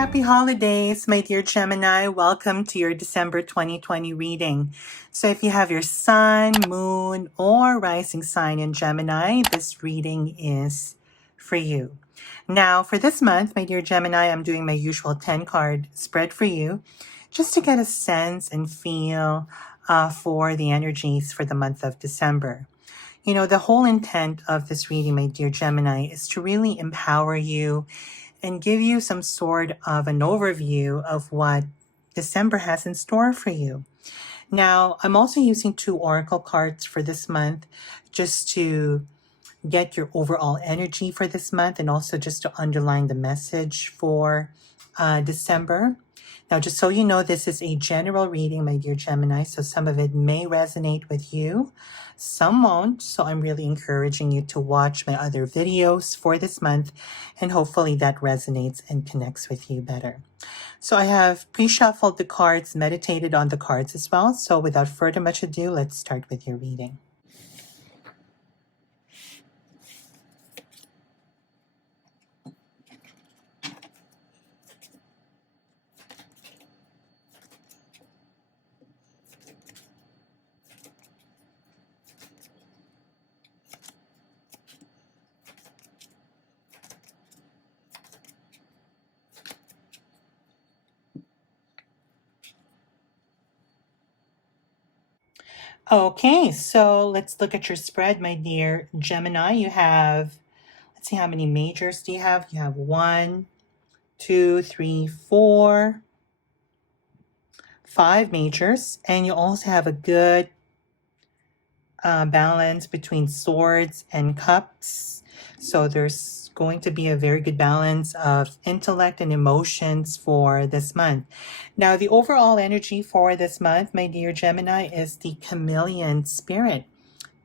happy holidays, my dear Gemini. Welcome to your December 2020 reading. So, if you have your sun, moon, or rising sign in Gemini, this reading is for you. Now, for this month, my dear Gemini, I'm doing my usual 10 card spread for you just to get a sense and feel for the energies for the month of December. You know, the whole intent of this reading, my dear Gemini, is to really empower you and give you some sort of an overview of what December has in store for you. Now, I'm also using 2 oracle cards for this month just to get your overall energy for this month and also just to underline the message for December. Now, just so you know, this is a general reading, my dear Gemini, so some of it may resonate with you, some won't. So I'm really encouraging you to watch my other videos for this month, and hopefully that resonates and connects with you better. So I have pre-shuffled the cards, meditated on the cards as well. So without further much ado, let's start with your reading. Okay, so let's look at your spread, my dear Gemini. You have, let's see, how many majors do you have? You have 1, 2, 3, 4, 5 majors, and you also have a good balance between swords and cups. So there's going to be a very good balance of intellect and emotions for this month. Now, the overall energy for this month, my dear Gemini, is the chameleon spirit.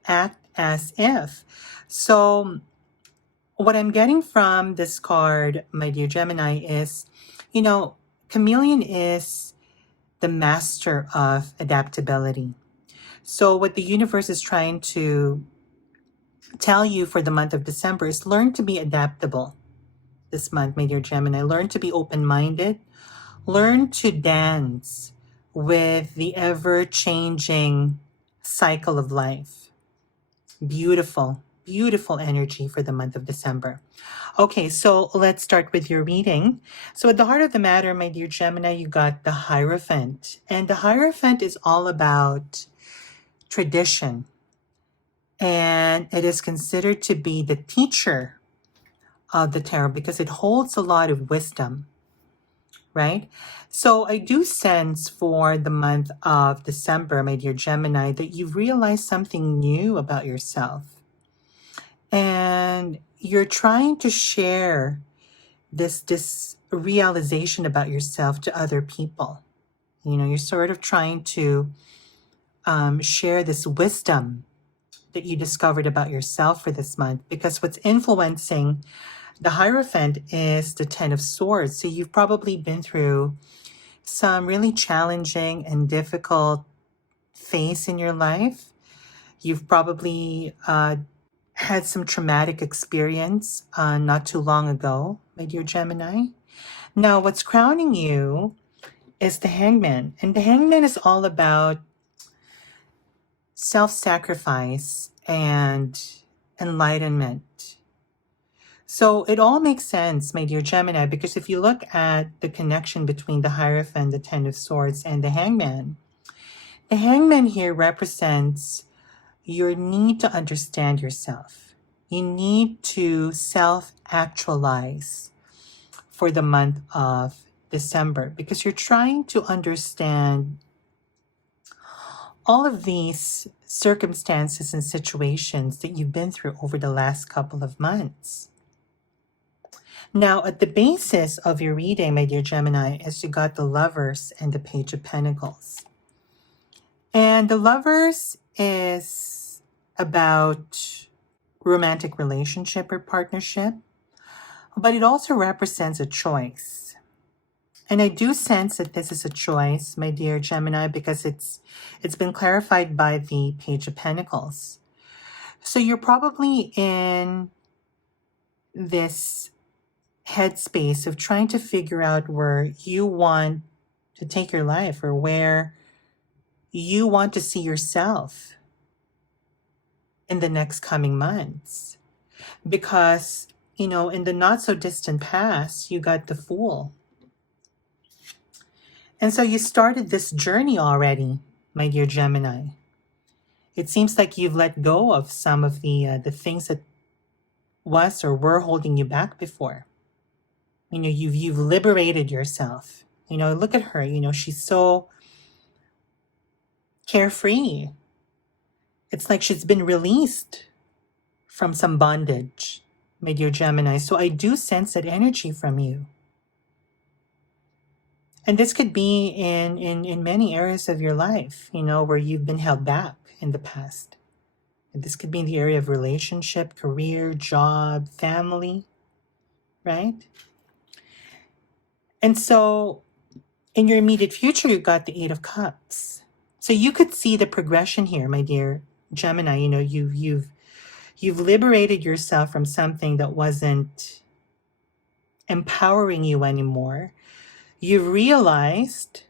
Act as if. So what I'm getting from this card, my dear Gemini, is, you know, chameleon is the master of adaptability. So what the universe is trying to tell you for the month of December is learn to be adaptable this month, my dear Gemini. Learn to be open-minded. Learn to dance with the ever-changing cycle of life. Beautiful, beautiful energy for the month of December. Okay, so let's start with your reading. So at the heart of the matter, my dear Gemini, you got the Hierophant. And the Hierophant is all about tradition. And it is considered to be the teacher of the tarot because it holds a lot of wisdom, right? So I do sense for the month of December, my dear Gemini, that you've realized something new about yourself. And you're trying to share this realization about yourself to other people. You know, you're sort of trying to share this wisdom that you discovered about yourself for this month, because what's influencing the Hierophant is the 10 of Swords. So you've probably been through some really challenging and difficult phase in your life. You've probably had some traumatic experience not too long ago, my dear Gemini. Now, what's crowning you is the Hangman. And the Hangman is all about self-sacrifice and enlightenment. So it all makes sense, my dear Gemini, because if you look at the connection between the Hierophant, the 10 of Swords, and the Hangman here represents your need to understand yourself. You need to self-actualize for the month of December because you're trying to understand all of these circumstances and situations that you've been through over the last couple of months. Now, at the basis of your reading, my dear Gemini, is you got the Lovers and the Page of Pentacles. And the Lovers is about romantic relationship or partnership, but it also represents a choice. And I do sense that this is a choice, my dear Gemini, because it's been clarified by the Page of Pentacles. So you're probably in this headspace of trying to figure out where you want to take your life or where you want to see yourself in the next coming months. Because, in the not so distant past, you got the Fool. And so you started this journey already, my dear Gemini. It seems like you've let go of some of the things that was or were holding you back before. You've liberated yourself. Look at her. She's so carefree. It's like she's been released from some bondage, my dear Gemini. So I do sense that energy from you. And this could be in many areas of your life, where you've been held back in the past. And this could be in the area of relationship, career, job, family, right? And so in your immediate future, you've got the Eight of Cups. So you could see the progression here, my dear Gemini. You've liberated yourself from something that wasn't empowering you anymore. You've realized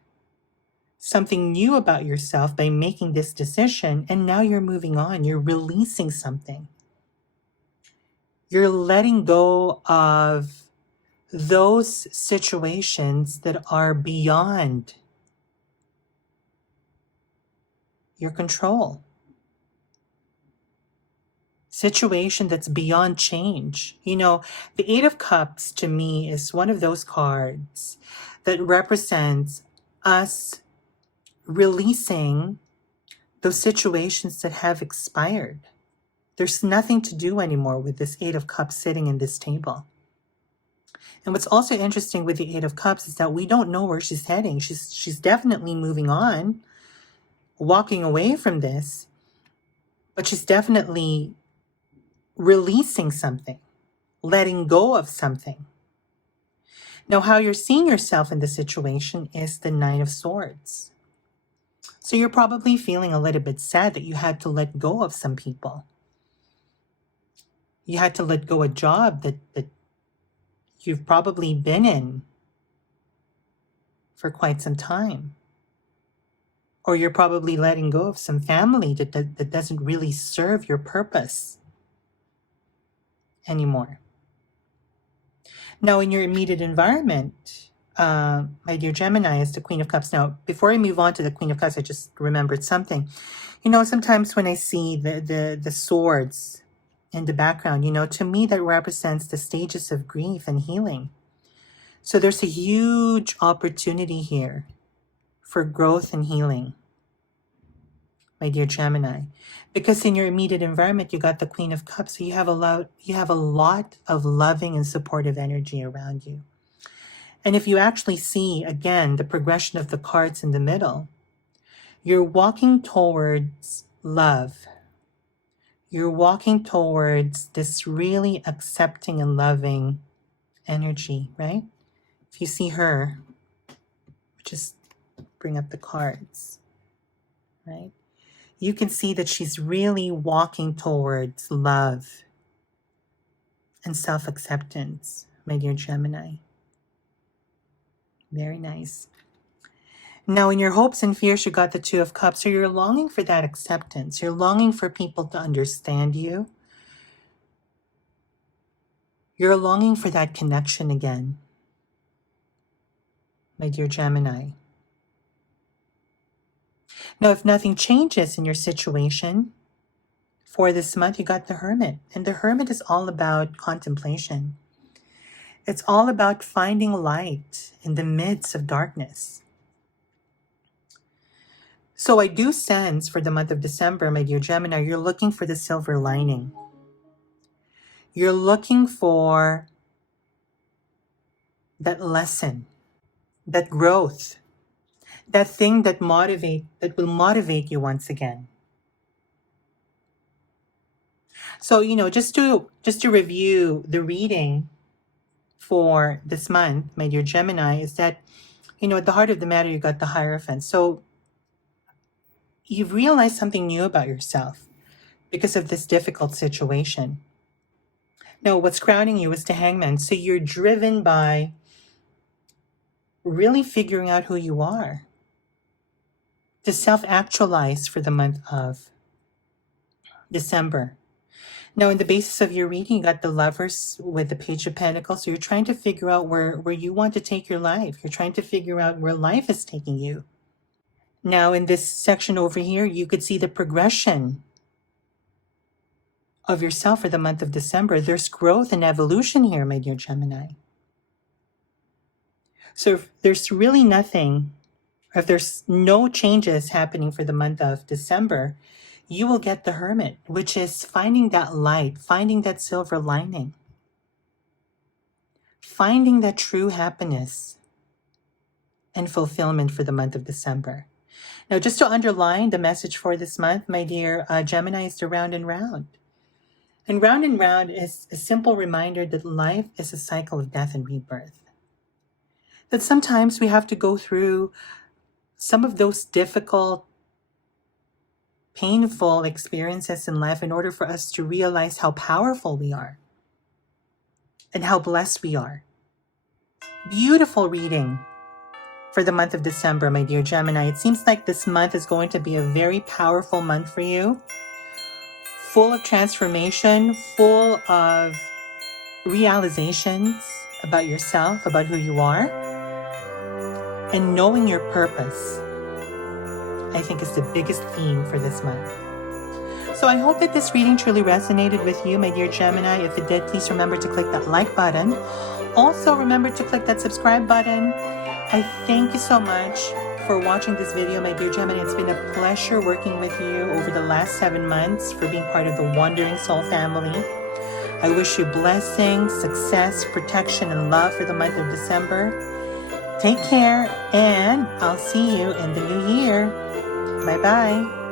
something new about yourself by making this decision, and now you're moving on. You're releasing something. You're letting go of those situations that are beyond your control. Situation that's beyond change. The Eight of Cups to me is one of those cards that represents us releasing those situations that have expired. There's nothing to do anymore with this Eight of Cups sitting in this table. And what's also interesting with the Eight of Cups is that we don't know where she's heading. She's definitely moving on, walking away from this, but she's definitely releasing something, letting go of something. Now, how you're seeing yourself in the situation is the Nine of Swords. So you're probably feeling a little bit sad that you had to let go of some people. You had to let go a job that you've probably been in for quite some time. Or you're probably letting go of some family that doesn't really serve your purpose anymore. Now, in your immediate environment, my dear Gemini, is the Queen of Cups. Now, before I move on to the Queen of Cups, I just remembered something. Sometimes when I see the swords in the background, to me that represents the stages of grief and healing. So there's a huge opportunity here for growth and healing, my dear Gemini, because in your immediate environment you got the Queen of Cups, so you have a lot of loving and supportive energy around you. And if you actually see again the progression of the cards in the middle, you're walking towards love. You're walking towards this really accepting and loving energy, right? If you see her, just bring up the cards, right? You can see that she's really walking towards love and self-acceptance, my dear Gemini. Very nice. Now, in your hopes and fears, you got the Two of Cups. So you're longing for that acceptance. You're longing for people to understand you. You're longing for that connection again, my dear Gemini. Now, if nothing changes in your situation for this month, you got the Hermit. And the Hermit is all about contemplation. It's all about finding light in the midst of darkness. So I do sense for the month of December, my dear Gemini, you're looking for the silver lining. You're looking for that lesson, that growth, that thing that will motivate you once again. So, just to review the reading for this month, my dear Gemini, is that, at the heart of the matter, you got the Hierophant. So you've realized something new about yourself because of this difficult situation. No, what's grounding you is the Hangman. So you're driven by really figuring out who you are, to self-actualize for the month of December. Now, in the basis of your reading, you got the Lovers with the Page of Pentacles. So you're trying to figure out where you want to take your life. You're trying to figure out where life is taking you. Now, in this section over here, you could see the progression of yourself for the month of December. There's growth and evolution here, my dear Gemini. So if there's really nothing, if there's no changes happening for the month of December, you will get the Hermit, which is finding that light, finding that silver lining, finding that true happiness and fulfillment for the month of December. Now, just to underline the message for this month, my dear Gemini, is the round and round. And round is a simple reminder that life is a cycle of death and rebirth. That sometimes we have to go through some of those difficult, painful experiences in life in order for us to realize how powerful we are and how blessed we are. Beautiful reading for the month of December, my dear Gemini. It seems like this month is going to be a very powerful month for you, full of transformation, full of realizations about yourself, about who you are, and knowing your purpose, I think, is the biggest theme for this month. So I hope that this reading truly resonated with you, my dear Gemini. If it did, please remember to click that like button. Also, remember to click that subscribe button. I thank you so much for watching this video, my dear Gemini. It's been a pleasure working with you over the last 7 months, for being part of the Wandering Soul family. I wish you blessings, success, protection, and love for the month of December. Take care, and I'll see you in the new year. Bye-bye.